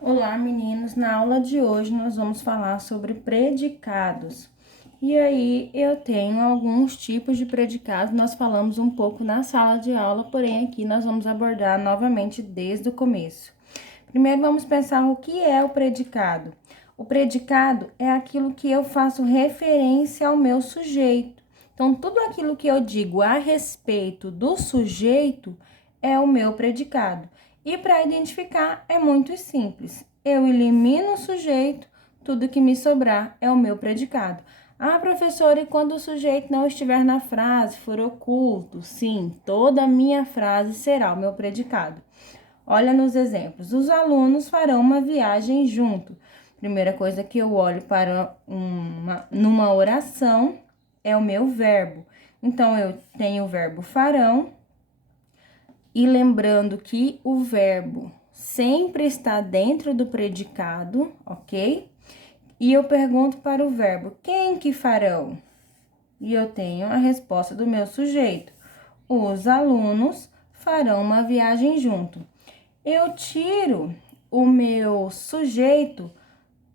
Olá, meninos! Na aula de hoje nós vamos falar sobre predicados. E aí eu tenho alguns tipos de predicados, nós falamos um pouco na sala de aula, porém aqui nós vamos abordar novamente desde o começo. Primeiro vamos pensar o que é o predicado. O predicado é aquilo que eu faço referência ao meu sujeito. Então, tudo aquilo que eu digo a respeito do sujeito é o meu predicado. E para identificar é muito simples. Eu elimino o sujeito, tudo que me sobrar é o meu predicado. Ah, professora, e quando o sujeito não estiver na frase, for oculto? Sim, toda a minha frase será o meu predicado. Olha nos exemplos. Os alunos farão uma viagem junto. Primeira coisa que eu olho para numa oração é o meu verbo. Então, eu tenho o verbo farão. E lembrando que o verbo sempre está dentro do predicado, ok? E eu pergunto para o verbo, quem que farão? E eu tenho a resposta do meu sujeito. Os alunos farão uma viagem junto. Eu tiro o meu sujeito,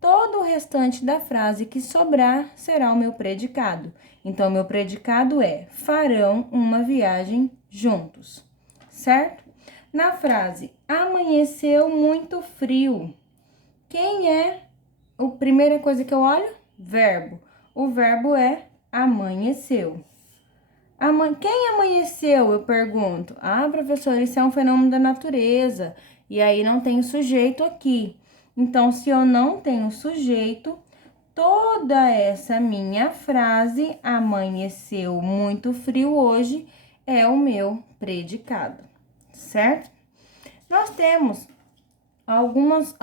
todo o restante da frase que sobrar será o meu predicado. Então, meu predicado é: farão uma viagem juntos, certo? Na frase, amanheceu muito frio. Quem é a primeira coisa que eu olho? Verbo. O verbo é amanheceu. Quem amanheceu? Eu pergunto. Ah, professor, isso é um fenômeno da natureza. E aí não tem sujeito aqui. Então, se eu não tenho sujeito, toda essa minha frase, amanheceu muito frio hoje, é o meu predicado, certo? Nós temos algumas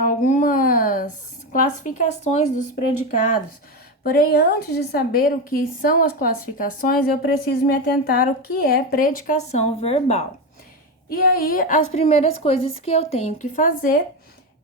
classificações dos predicados. Porém, antes de saber o que são as classificações, eu preciso me atentar ao que é predicação verbal. E aí, as primeiras coisas que eu tenho que fazer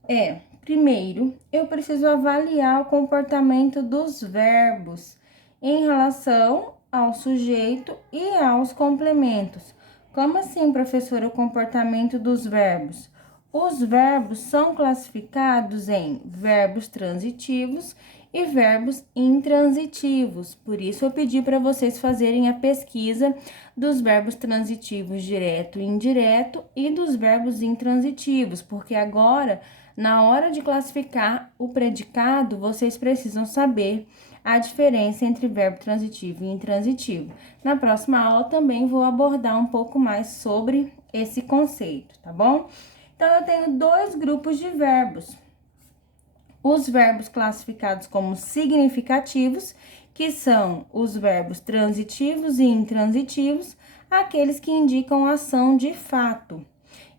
é, primeiro, eu preciso avaliar o comportamento dos verbos em relação ao sujeito e aos complementos. Como assim, professora, o comportamento dos verbos? Os verbos são classificados em verbos transitivos e verbos intransitivos. Por isso, eu pedi para vocês fazerem a pesquisa dos verbos transitivos direto e indireto e dos verbos intransitivos, porque agora, na hora de classificar o predicado, vocês precisam saber a diferença entre verbo transitivo e intransitivo. Na próxima aula também vou abordar um pouco mais sobre esse conceito, tá bom? Então, eu tenho dois grupos de verbos. Os verbos classificados como significativos, que são os verbos transitivos e intransitivos, aqueles que indicam ação de fato.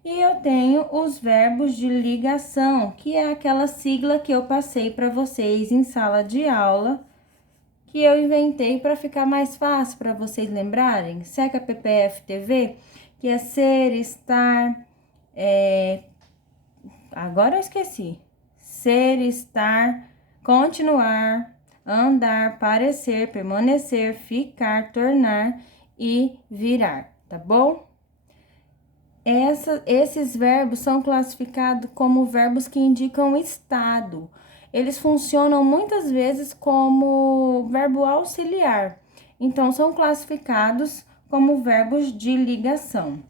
E eu tenho os verbos de ligação, que é aquela sigla que eu passei para vocês em sala de aula, que eu inventei para ficar mais fácil para vocês lembrarem. Seca PPF TV, que é ser, estar, agora eu esqueci. Ser, estar, continuar, andar, parecer, permanecer, ficar, tornar e virar, tá bom? Esses verbos são classificados como verbos que indicam estado. Eles funcionam muitas vezes como verbo auxiliar. Então, são classificados como verbos de ligação.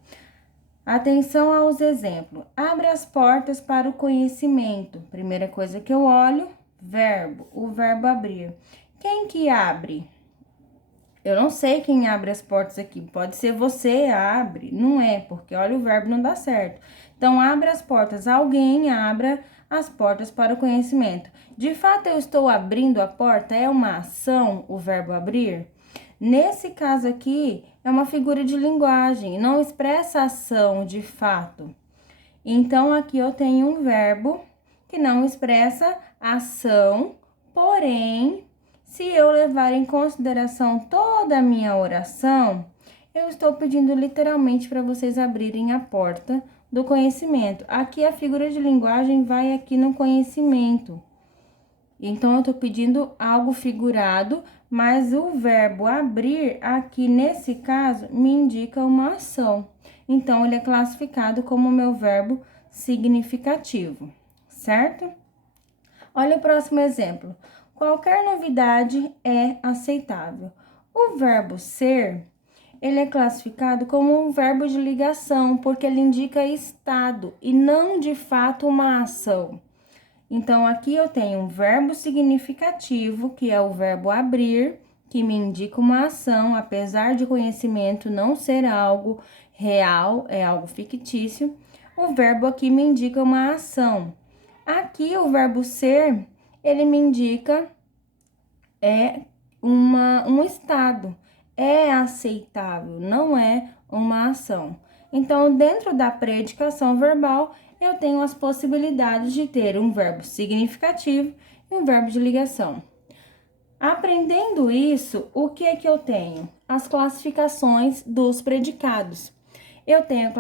Atenção aos exemplos. Abre as portas para o conhecimento. Primeira coisa que eu olho, verbo. O verbo abrir. Quem que abre? Eu não sei quem abre as portas aqui. Pode ser você abre. Não é, porque olha o verbo não dá certo. Então, abre as portas. Alguém abra as portas para o conhecimento. De fato, eu estou abrindo a porta? É uma ação o verbo abrir? Nesse caso aqui, é uma figura de linguagem, não expressa ação de fato. Então, aqui eu tenho um verbo que não expressa ação, porém, se eu levar em consideração toda a minha oração, eu estou pedindo literalmente para vocês abrirem a porta do conhecimento. Aqui a figura de linguagem vai aqui no conhecimento. Então, eu estou pedindo algo figurado, mas o verbo abrir, aqui nesse caso, me indica uma ação. Então, ele é classificado como meu verbo significativo, certo? Olha o próximo exemplo. Qualquer novidade é aceitável. O verbo ser, ele é classificado como um verbo de ligação, porque ele indica estado e não de fato uma ação. Então, aqui eu tenho um verbo significativo, que é o verbo abrir, que me indica uma ação, apesar de conhecimento não ser algo real, é algo fictício. O verbo aqui me indica uma ação. Aqui, o verbo ser, ele me indica um estado. É aceitável, não é uma ação. Então, dentro da predicação verbal, eu tenho as possibilidades de ter um verbo significativo e um verbo de ligação. Aprendendo isso, o que é que eu tenho? As classificações dos predicados. Eu tenho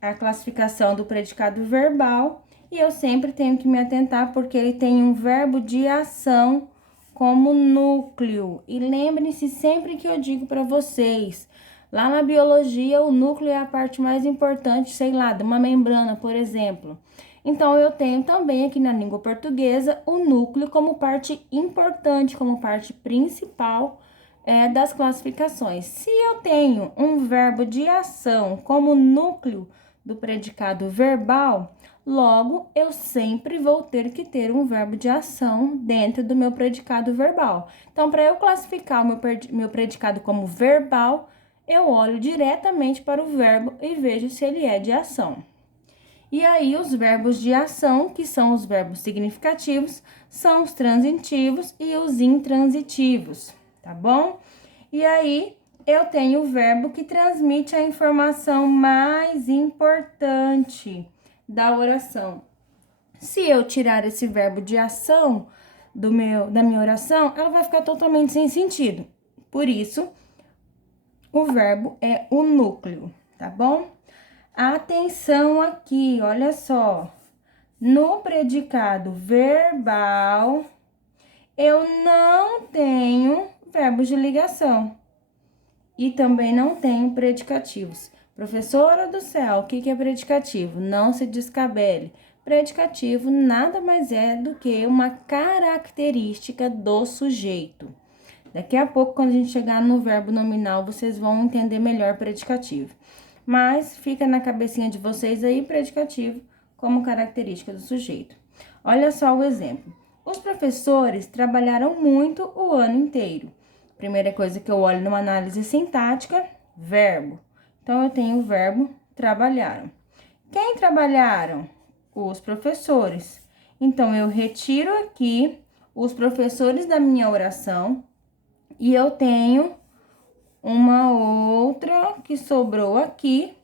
a classificação do predicado verbal e eu sempre tenho que me atentar porque ele tem um verbo de ação como núcleo. E lembrem-se sempre que eu digo para vocês, lá na biologia, o núcleo é a parte mais importante, sei lá, de uma membrana, por exemplo. Então, eu tenho também aqui na língua portuguesa o núcleo como parte importante, como parte principal das classificações. Se eu tenho um verbo de ação como núcleo do predicado verbal, logo eu sempre vou ter que ter um verbo de ação dentro do meu predicado verbal. Então, para eu classificar o meu predicado como verbal, eu olho diretamente para o verbo e vejo se ele é de ação. E aí, os verbos de ação, que são os verbos significativos, são os transitivos e os intransitivos, tá bom? E aí, eu tenho o verbo que transmite a informação mais importante da oração. Se eu tirar esse verbo de ação da minha oração, ela vai ficar totalmente sem sentido. Por isso, o verbo é o núcleo, tá bom? Atenção aqui, olha só. No predicado verbal, eu não tenho verbos de ligação e também não tenho predicativos. Professora do céu, o que é predicativo? Não se descabele. Predicativo nada mais é do que uma característica do sujeito. Daqui a pouco, quando a gente chegar no verbo nominal, vocês vão entender melhor predicativo. Mas fica na cabecinha de vocês aí predicativo como característica do sujeito. Olha só o exemplo. Os professores trabalharam muito o ano inteiro. Primeira coisa que eu olho numa análise sintática, verbo. Então, eu tenho o verbo trabalharam. Quem trabalharam? Os professores. Então, eu retiro aqui os professores da minha oração e eu tenho uma outra que sobrou aqui,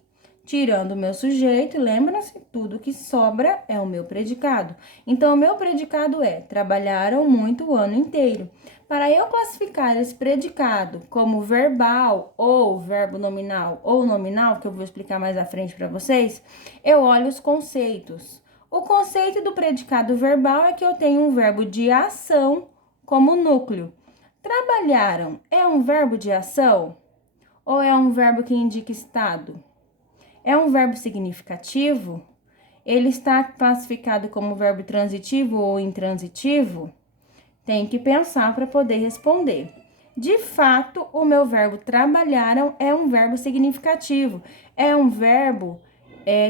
tirando o meu sujeito. Lembra-se, tudo que sobra é o meu predicado. Então, o meu predicado é: trabalharam muito o ano inteiro. Para eu classificar esse predicado como verbal ou verbo nominal ou nominal, que eu vou explicar mais à frente para vocês, eu olho os conceitos. O conceito do predicado verbal é que eu tenho um verbo de ação como núcleo. Trabalharam é um verbo de ação ou é um verbo que indica estado? É um verbo significativo? Ele está classificado como verbo transitivo ou intransitivo? Tem que pensar para poder responder. De fato, o meu verbo trabalharam é um verbo significativo. É um verbo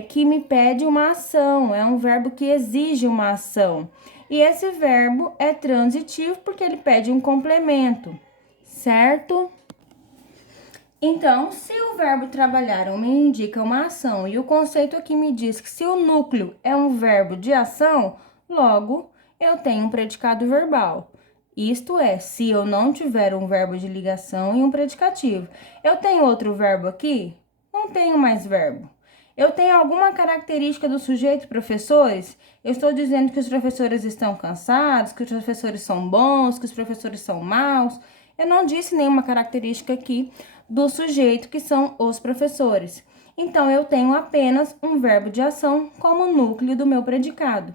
que me pede uma ação, é um verbo que exige uma ação. E esse verbo é transitivo porque ele pede um complemento, certo? Então, se o verbo trabalharam me indica uma ação e o conceito aqui me diz que se o núcleo é um verbo de ação, logo eu tenho um predicado verbal. Isto é, se eu não tiver um verbo de ligação e um predicativo. Eu tenho outro verbo aqui? Não tenho mais verbo. Eu tenho alguma característica do sujeito, professores? Eu estou dizendo que os professores estão cansados, que os professores são bons, que os professores são maus. Eu não disse nenhuma característica aqui do sujeito, que são os professores. Então, eu tenho apenas um verbo de ação como núcleo do meu predicado.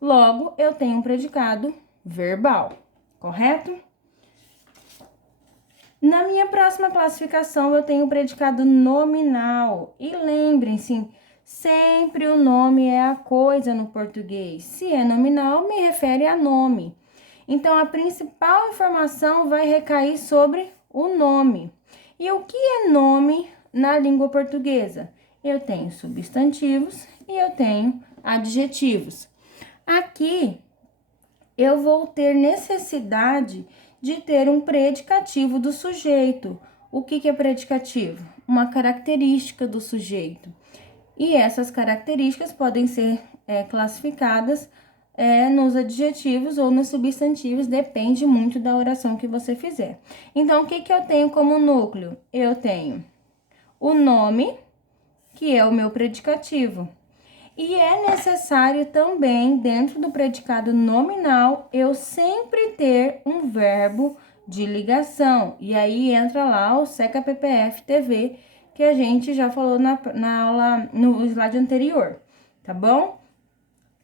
Logo, eu tenho um predicado verbal, correto? Na minha próxima classificação, eu tenho o predicado nominal. E lembrem-se, Sempre o nome é a coisa no português. Se é nominal, me refere a nome. Então, a principal informação vai recair sobre o nome. E o que é nome na língua portuguesa? Eu tenho substantivos e eu tenho adjetivos. Aqui, eu vou ter necessidade de ter um predicativo do sujeito. O que é predicativo? Uma característica do sujeito. E essas características podem ser classificadas nos adjetivos ou nos substantivos, depende muito da oração que você fizer. Então, o que eu tenho como núcleo? Eu tenho o nome, que é o meu predicativo. E é necessário também, dentro do predicado nominal, eu sempre ter um verbo de ligação. E aí entra lá o SECA PPF TV, que a gente já falou na aula, no slide anterior, tá bom?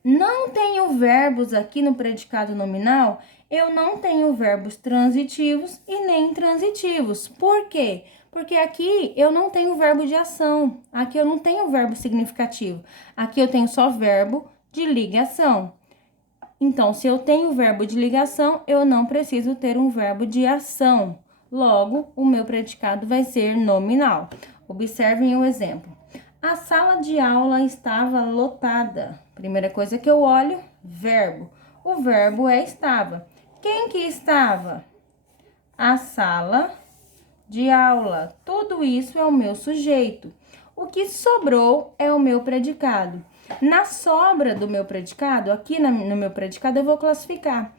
Não tenho verbos aqui no predicado nominal, eu não tenho verbos transitivos e nem intransitivos. Por quê? Porque aqui eu não tenho verbo de ação, aqui eu não tenho verbo significativo, aqui eu tenho só verbo de ligação. Então, se eu tenho verbo de ligação, eu não preciso ter um verbo de ação. Logo, o meu predicado vai ser nominal. Observem o exemplo. A sala de aula estava lotada. Primeira coisa que eu olho, verbo. O verbo é estava. Quem que estava? A sala de aula. Tudo isso é o meu sujeito. O que sobrou é o meu predicado. Na sobra do meu predicado, aqui no meu predicado, eu vou classificar.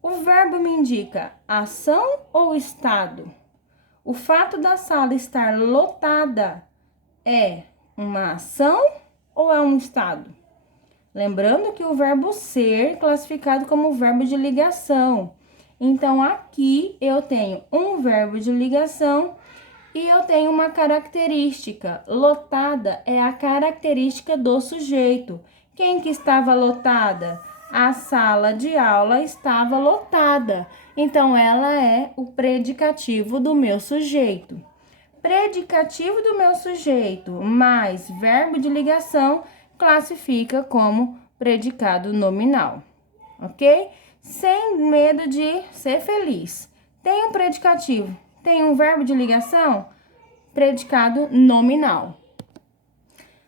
O verbo me indica ação ou estado? O fato da sala estar lotada é uma ação ou é um estado? Lembrando que o verbo ser classificado como verbo de ligação. Então, aqui eu tenho um verbo de ligação e eu tenho uma característica. Lotada é a característica do sujeito. Quem que estava lotada? A sala de aula estava lotada. Então, ela é o predicativo do meu sujeito. Predicativo do meu sujeito mais verbo de ligação classifica como predicado nominal, ok? Sem medo de ser feliz. Tem um predicativo, tem um verbo de ligação, predicado nominal.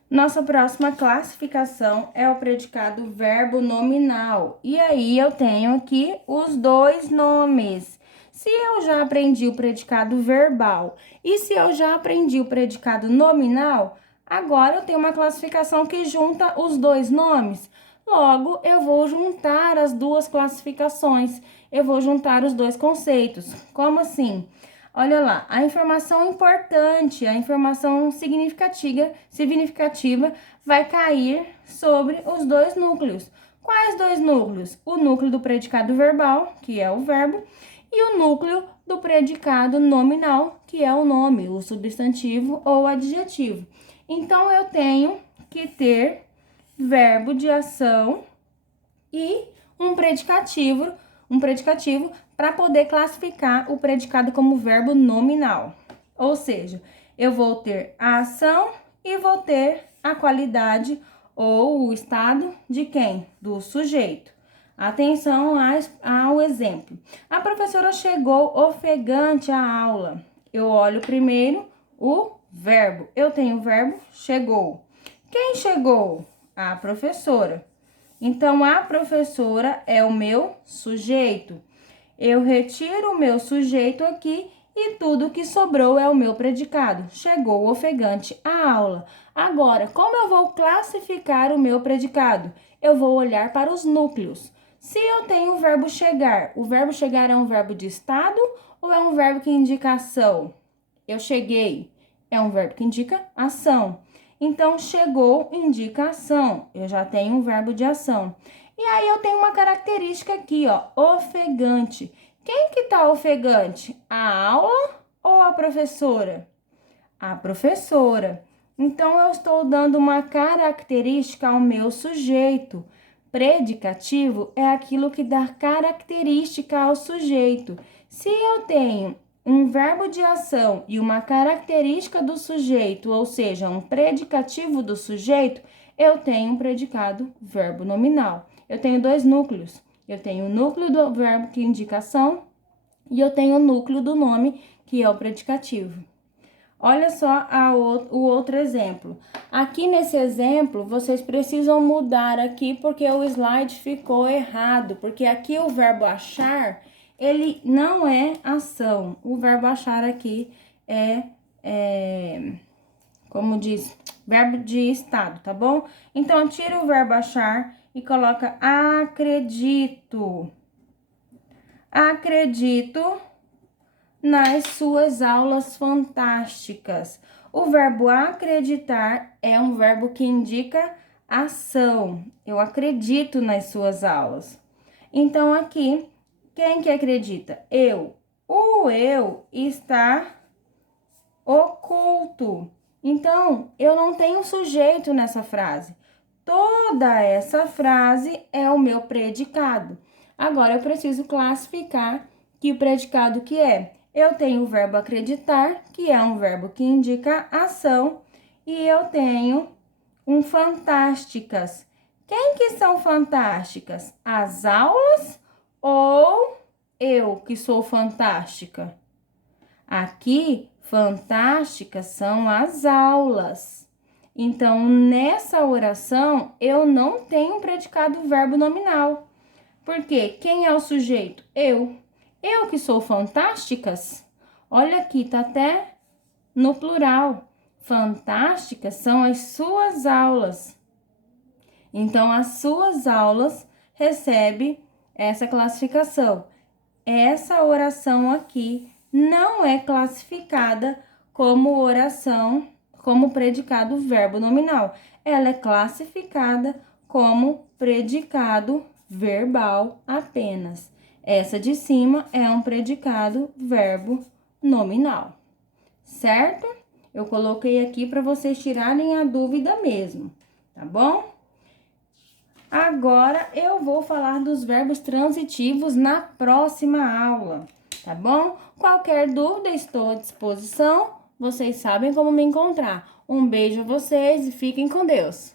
Nossa próxima classificação é o predicado verbo nominal. E aí eu tenho aqui os dois nomes. Se eu já aprendi o predicado verbal e se eu já aprendi o predicado nominal, agora eu tenho uma classificação que junta os dois nomes. Logo, eu vou juntar as duas classificações. Eu vou juntar os dois conceitos. Como assim? Olha lá, a informação importante, a informação significativa vai cair sobre os dois núcleos. Quais dois núcleos? O núcleo do predicado verbal, que é o verbo, e o núcleo do predicado nominal, que é o nome, o substantivo ou adjetivo. Então, eu tenho que ter verbo de ação e um predicativo para poder classificar o predicado como verbo nominal. Ou seja, eu vou ter a ação e vou ter a qualidade ou o estado de quem? Do sujeito. Atenção ao exemplo. A professora chegou ofegante à aula. Eu olho primeiro o verbo. Eu tenho o verbo chegou. Quem chegou? A professora. Então, a professora é o meu sujeito. Eu retiro o meu sujeito aqui e tudo que sobrou é o meu predicado. Chegou ofegante à aula. Agora, como eu vou classificar o meu predicado? Eu vou olhar para os núcleos. Se eu tenho o verbo chegar é um verbo de estado ou é um verbo que indica ação? Eu cheguei, é um verbo que indica ação. Então, chegou indica ação. Eu já tenho um verbo de ação. E aí, eu tenho uma característica aqui, ó, ofegante. Quem que tá ofegante? A aula ou a professora? A professora. Então, eu estou dando uma característica ao meu sujeito. Predicativo é aquilo que dá característica ao sujeito. Se eu tenho um verbo de ação e uma característica do sujeito, ou seja, um predicativo do sujeito, eu tenho um predicado verbo nominal. Eu tenho dois núcleos. Eu tenho o núcleo do verbo que indica ação e eu tenho o núcleo do nome, que é o predicativo. Olha só o outro exemplo. Aqui nesse exemplo, vocês precisam mudar aqui porque o slide ficou errado. Porque aqui o verbo achar, ele não é ação. O verbo achar aqui como diz, verbo de estado, tá bom? Então, tira o verbo achar e coloca acredito. Acredito nas suas aulas fantásticas. O verbo acreditar é um verbo que indica ação. Eu acredito nas suas aulas. Então, aqui, quem que acredita? Eu. O eu está oculto. Então, eu não tenho sujeito nessa frase. Toda essa frase é o meu predicado. Agora, eu preciso classificar que o predicado que é. Eu tenho o verbo acreditar, que é um verbo que indica ação, e eu tenho um fantásticas. Quem que são fantásticas? As aulas ou eu que sou fantástica? Aqui, fantásticas são as aulas. Então, nessa oração, eu não tenho predicado verbo nominal. Por quê? Quem é o sujeito? Eu. Eu que sou fantásticas? Olha aqui, tá até no plural. Fantásticas são as suas aulas. Então, as suas aulas recebe essa classificação. Essa oração aqui não é classificada como oração, como predicado verbo nominal. Ela é classificada como predicado verbal apenas. Essa de cima é um predicado verbo nominal, certo? Eu coloquei aqui para vocês tirarem a dúvida mesmo, tá bom? Agora eu vou falar dos verbos transitivos na próxima aula, tá bom? Qualquer dúvida, estou à disposição. Vocês sabem como me encontrar. Um beijo a vocês e fiquem com Deus.